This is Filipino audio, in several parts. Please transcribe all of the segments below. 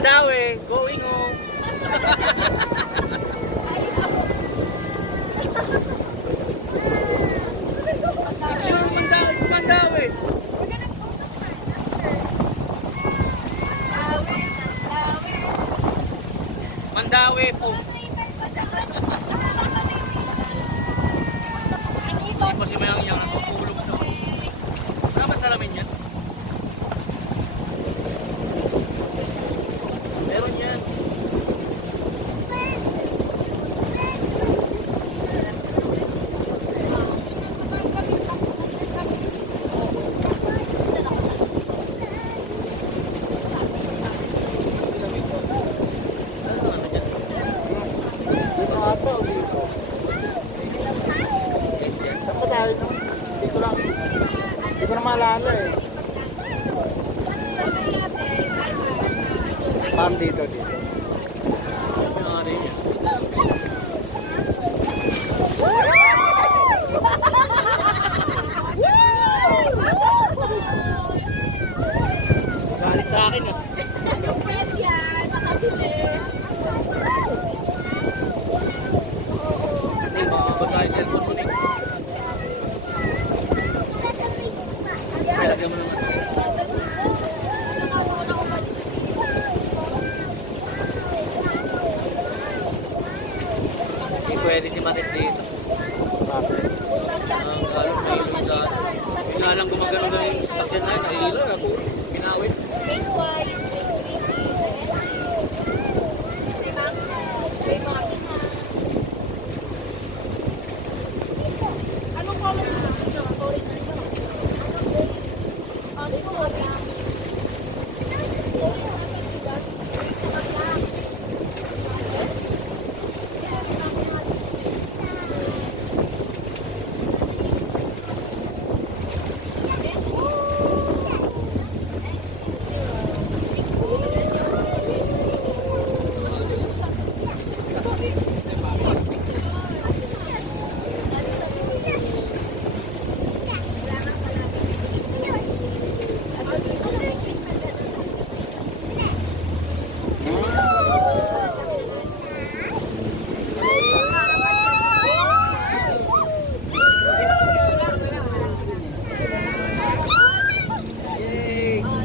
Mandawi, going home. It's your Mandawi, it's Mandawi. Mandawi po. Hindi pa si Mayang yang natutulog na. Ano ba salamin yan? Meron yan. Hindi ko na maalala eh. Farm dito. Nangyari yan. Galit sa akin ah. Hindi, makakabasa yung cellphone ko na eh. Lagyan mo naman. Hindi pwede si Matit dito. Ang kalong na yun sa... Bigla lang gumagano na yung sasakyan na yun. Nahihilo na po. Pinawit.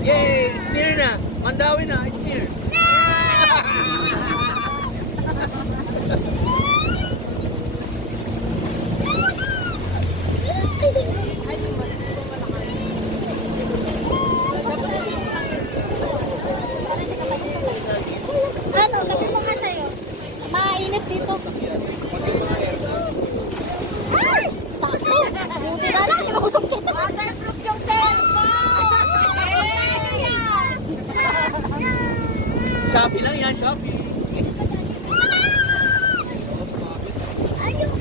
Yay! It's near na! Mandawi na! It's near! Ano, sabi ko nga sa'yo. Mainit dito. Ay! Sakto! Buti na lang, kinusok kita. Waterproof yung cellphone! Shopee lang yan, Shopee! Ayun!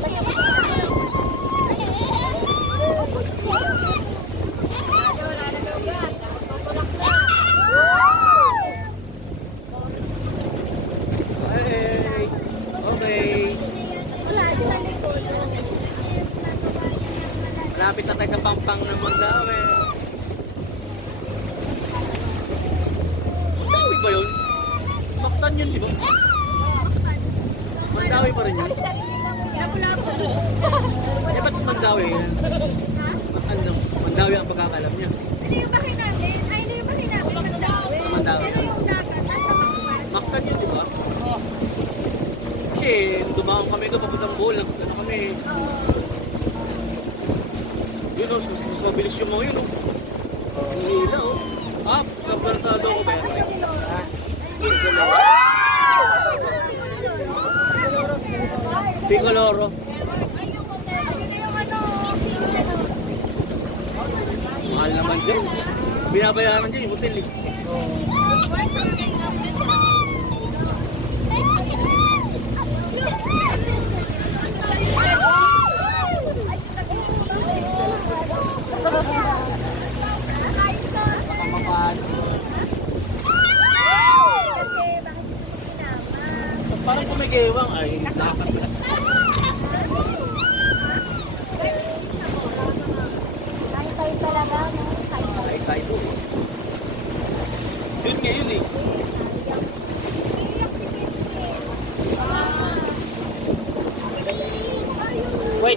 Hey! Okay! Wala, sa likod. Malapit na tayo sa pampang ng Mandawi. Mandawi ba yun? Maktan yun, di ba? Mandawi pa rin yun. Lapu-lapu. Eh, ba't Mandawi yan? Ano? Mandawi ang pagkakalam niya. Ano yung bahay natin? Ay, ano yung bahay natin? Mandawi. Mandawi. Pero yung dagat, nasa Makman. Maktan yun, di ba? Kasi dumaan kami doon, papuntang Bohol, nagpunta na kami. Yun o, mas mabilis yung mga yun o. Hihila o. Ah, kaplantado ko ba yan? Picoloro. Mahal naman din. Binabayaran din yung hotel eh. Parang kumigewang ay nakakapit. Tayo talaga, no? Ay, tayo. Yun ngayon eh.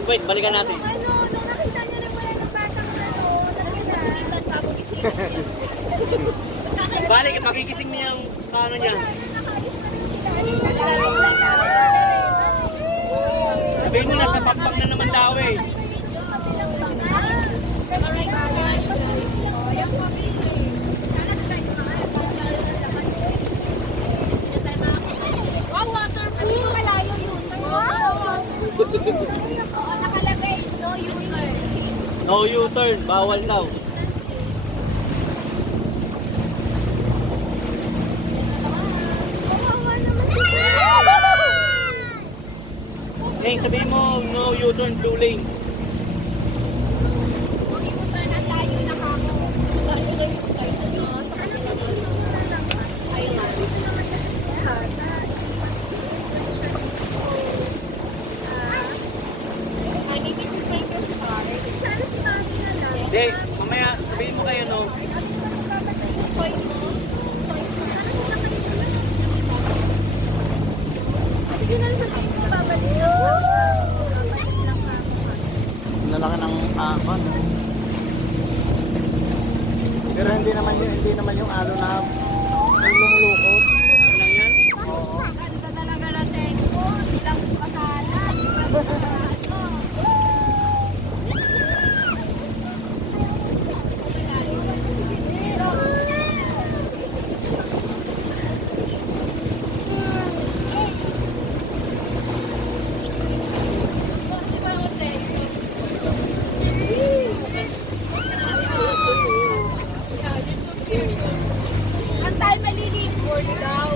Wait, balikan natin. Ano, nung nakita niya na wala ng batang Balik, makikising niya yung ano niya. Sabihin mo na, sa pampang na naman daw eh. Wow, waterproof! Malayo yun. Wow! Oo, nakalagay, no U-turn. No U-turn, bawal daw. Kawawa naman si Eh, sabihin mo, no U-turn, blue lane. Kung U-turn, ang layo na kamo. Layo na U-turn. Ano? Saan ang lalabas? Ayun. Sana si Mami na lang. Hindi, mamaya, sabihin mo kayo, no? Sige na lang sabihin ko, babalik lang ako. Lalaki ng akon. Pero hindi naman yung alo na lumulukot. Ano lang yan? Ganda talaga na tengo. Ilang pasalan. Ang tayo malilipor daw.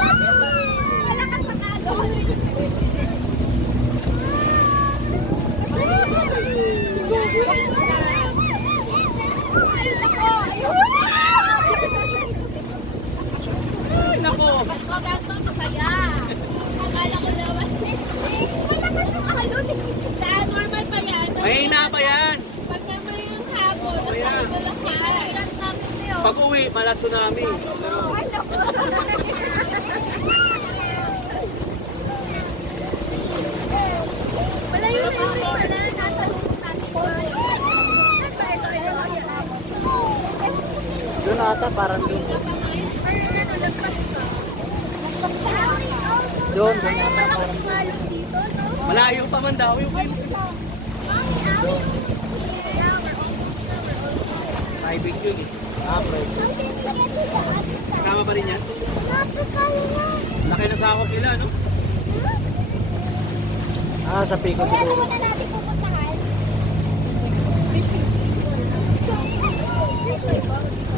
Wala kang sakalo. Ay, nako. Ay, nako! Maganda, masaya. Akala ko naman. Malakas yung alon. Normal pa yan. Mahina pa yan! Pag naman yung hapon, O yan. ilan namin niyo. Pag uwi, mala tsunami. Ay, naku. Malayo na yun pala. Nasa loob natin. Saan ba ito? Doon ata parang doon. Ano, lagpas ka. Doon ata Malakas parang yung alon dito, no? Malayo pa man daw yung Private yun eh. Kasama pa rin yan. Laki na sakop nila, no? sa Pico Kaya siguro. naman na natin pupuntahan.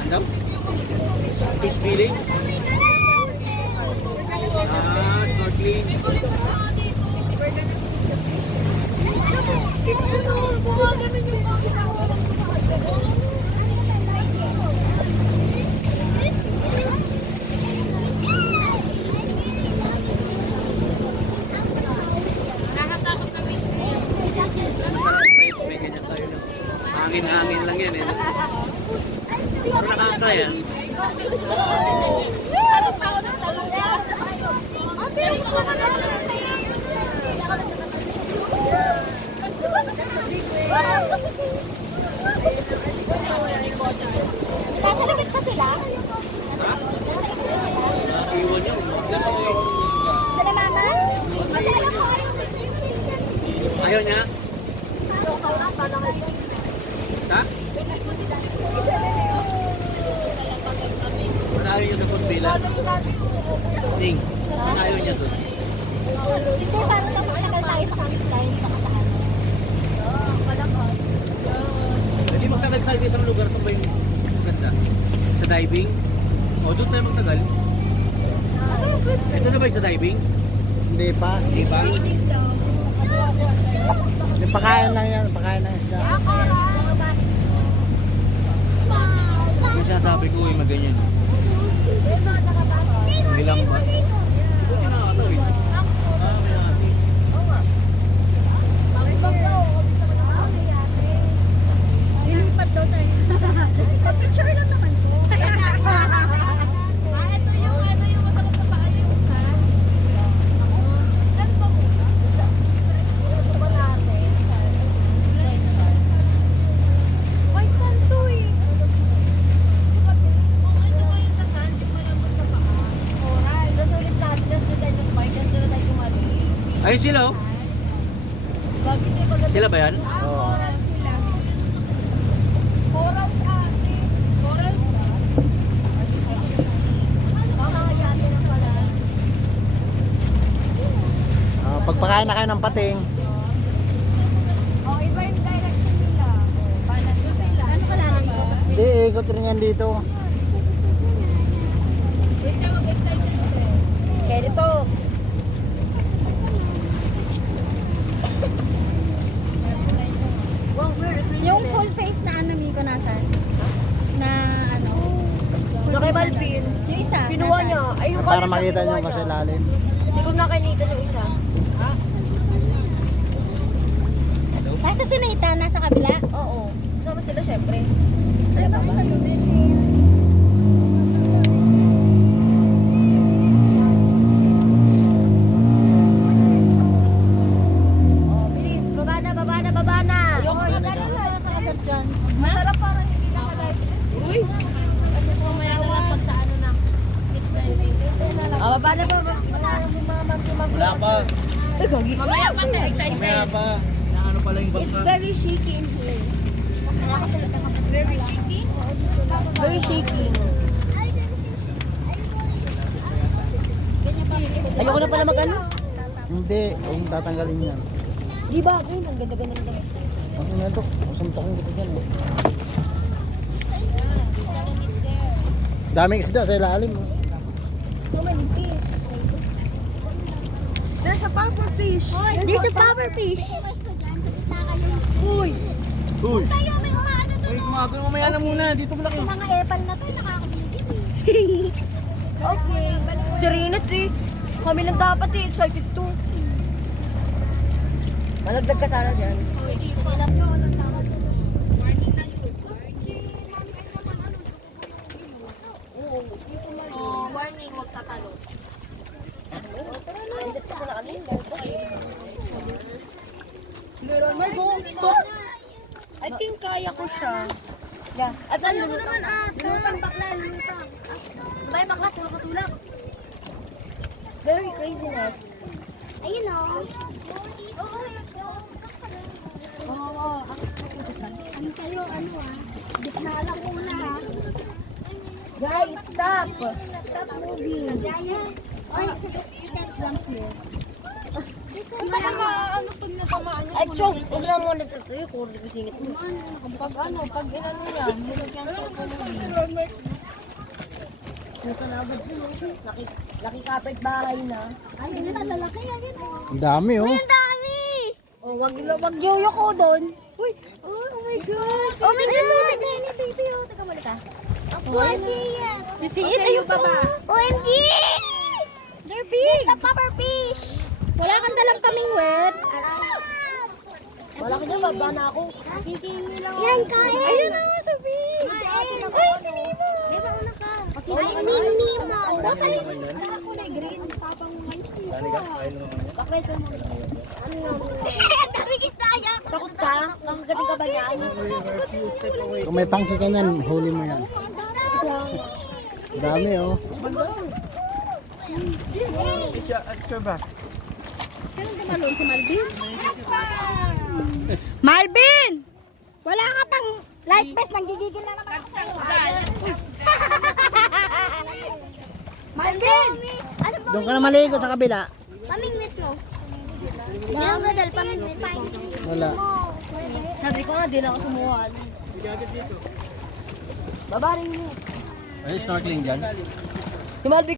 Ano? Fish village? Ah, snorkeling. Nakakatakot kami. May ganyan tayo na. Hangin-hangin lang yan eh. Pero nakakaya yan. Ano pa ako ng talaga? Ate, ito ka na nasa likod pa sila? Iwan yun. Sila mama? Kasi alam ko ayaw. Ayaw niya? Ha? Ayaw niya sa Pagpila. Ning, ayaw niya doon. Dito parang na makatagal tayo sa campsite sa kasaan. Hindi magtagal tayo sa isang lugar kung ba yung ganda? Sa diving? O, doon tayo magtagal. Ito na ba yung sa diving? Hindi pa. Di ba? Yung pakain lang yan. Pakain ng isda. Yung sinasabi ko yung maganyan. Ilang ba? Ito kinakatawid. Ah, may ate. Lilipat daw tayo. Picture lang naman po. Ayun sila oh. Sila ba yan? Oo. Corals ate. Corals ba? Mamaya na pala. Pagpakain na kayo ng pating, Oh, iba yung direction nila. Ano ka lang? hindi, ikot rin yan dito. Wait na, mag-excited siya. Kaya dito. Yung full face na ano, Miko, nasan? Na ano? full Na kay face na Malvin. ano? Yung isa, Kinuha nasan? niya. Ay, yung Para kanina makita kinuha nyo kasi niya. lalim. Hindi ko nakinitan yung isa. Nasa si Nathan, nasa kabila. Oo. Sama sila syempre. Ano ba ba? Oh, bilis. Baba na, baba na, baba na. Ayoko na Agad dyan. Masarap parang hindi naka-live. Uy! Mamaya na lang pag sa ano na. Click diving. Oh, baba na, baba. Wala pa. Ay, gagi. Mamaya pa, excited. Mamaya pa. Na ano pala yung It's bangka. very shaky in here. Very shaky? Very shaky. Ayoko na pala mag-ano. Hindi, huwag mong tatanggalin yan. Di ba? Ayun, ang ganda-ganda ng damit. Mas nga ito, suntokin kita dyan eh. Daming isda sa ilalim. Oh. So many fish. There's a purple fish. There's a power fish. Uy! Uy! Tayo, may umaano to. Uy, gumagano mamaya na muna. Dito pala kayo. Mga epal na to, nakakabigit eh. Okay. Serenat eh. Kami lang dapat eh. Excited to. Malagdag ka sana dyan. Warning, huwag tatalo. I think kaya ko siya. Yeah. At ano mo naman lumutang bakla, lumutang. Sabay bakla, tulak-tulak. Very craziness. Ayun o. Ano kayo, ano ah? Gitna ko na ha. Guys, stop! Stop moving. Ay, you can't jump here. Ano pag natamaan yun? Ay, chok! Huwag na muna ito. Ay, kuri ko singit mo. Pag ano, pag inano yan, nilagyan ko ito ng nakanagod ko. Laki kapit bahay na. Ay, yun ang lalaki. Ayun o. Ang dami oh. Ang dami! Oh, wag Yoyo ko doon. Uy! Oh my God! Oh my God! Tignan ni baby oh. Teka muna ka. You see it? Ayun pa ba? OMG! They're big. Sa puffer fish. Wala kang dalang pamingwet. Wala ka dyan, baba na ako. Yan, kaya. Ayun na, so big. Ay, si Nemo. Di ba una ka? Ay, Nemo. Bakit? Kulay green. Tapang mais fish. Bakit? Dami kisaya. Takot ka? Nakagating ka ba niyan? Kung may pangki ka niyan, huli mo yan. Ang dami oh. Sino gumalon? Si Malvin? Malvin! Wala ka pang life vest. Nanggigigil na naman ako sa'yo. Malvin! Doon ka na maligo sa kabila. Pamingwit mo. Yan, madal. Pamingwit. Wala. Sabi ko nga, di na ako sumuha. Baba rin mo. Ay, snorkeling dyan. Si Malvic